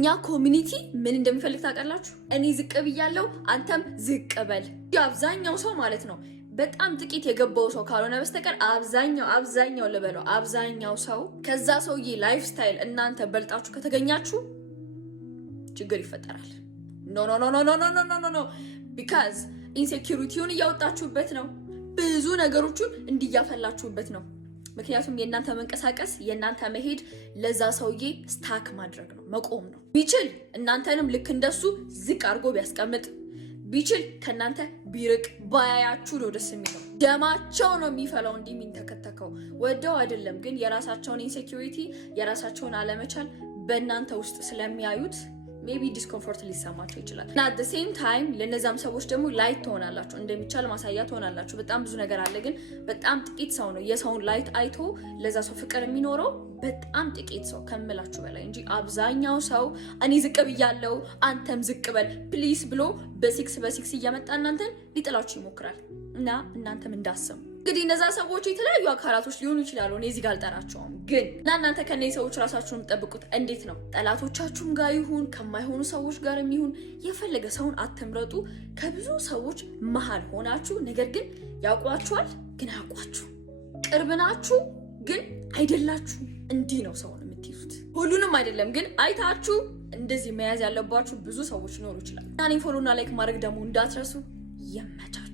እኛ ኮሚኒቲ ምን እንደሚፈልግ ታውቃላችሁ? እኔ ዝቅ ብያለሁ አንተም ዝቅ በል። አብዛኛው ሰው ማለት ነው በጣም ጥቂት የገባው ሰው ካልሆነ በስተቀር አብዛኛው ልበለው አብዛኛው ሰው ከዛ ሰውዬ ላይፍ ስታይል እናንተ በልጣችሁ ከተገኛችሁ ችግር ይፈጠራል። ኖ ቢካዝ ኢንሴኪዩሪቲውን እያወጣችሁበት ነው። ብዙ ነገሮችን እንዲያፈላችሁበት ነው። ምክንያቱም የእናንተ መንቀሳቀስ የእናንተ መሄድ ለዛ ሰውዬ ስታክ ማድረግ ነው፣ መቆም ነው። ቢችል እናንተንም ልክ እንደሱ ዝቅ አድርጎ ቢያስቀምጥ ቢችል ከእናንተ ቢርቅ ባያያችሁ ነው ደስ የሚለው። ደማቸው ነው የሚፈላው እንዲህ የሚንተከተከው ወደው አይደለም፣ ግን የራሳቸውን ኢንሴኪዩሪቲ የራሳቸውን አለመቻል በእናንተ ውስጥ ስለሚያዩት ሜቢ ዲስኮምፎርት ሊሰማቸው ይችላል። እና አት ዘ ሴም ታይም ለነዛም ሰዎች ደግሞ ላይት ትሆናላችሁ፣ እንደሚቻል ማሳያ ትሆናላችሁ። በጣም ብዙ ነገር አለ፣ ግን በጣም ጥቂት ሰው ነው የሰውን ላይት አይቶ ለዛ ሰው ፍቅር የሚኖረው። በጣም ጥቂት ሰው ከምላችሁ በላይ እንጂ አብዛኛው ሰው እኔ ዝቅ ብያለሁ አንተም ዝቅ በል ፕሊስ ብሎ በሲክስ እያመጣ እናንተን ሊጥላችሁ ይሞክራል። እና እናንተም እንዳሰሙ እንግዲህ እነዛ ሰዎች የተለያዩ አካላቶች ሊሆኑ ይችላሉ። እኔ እዚህ ጋር አልጠራቸውም፣ ግን እናንተ ከነዚህ ሰዎች ራሳችሁን የምትጠብቁት እንዴት ነው? ጠላቶቻችሁም ጋር ይሁን ከማይሆኑ ሰዎች ጋር የሚሆን የፈለገ ሰውን አትምረጡ። ከብዙ ሰዎች መሀል ሆናችሁ ነገር ግን ያውቋችኋል፣ ግን አያውቋችሁ። ቅርብ ናችሁ፣ ግን አይደላችሁ። እንዲህ ነው ሰውን የምትይዙት። ሁሉንም አይደለም፣ ግን አይታችሁ እንደዚህ መያዝ ያለባችሁ ብዙ ሰዎች ሊኖሩ ይችላል። እኔ ፎሎና ላይክ ማድረግ ደግሞ እንዳትረሱ። ይመቻችሁ።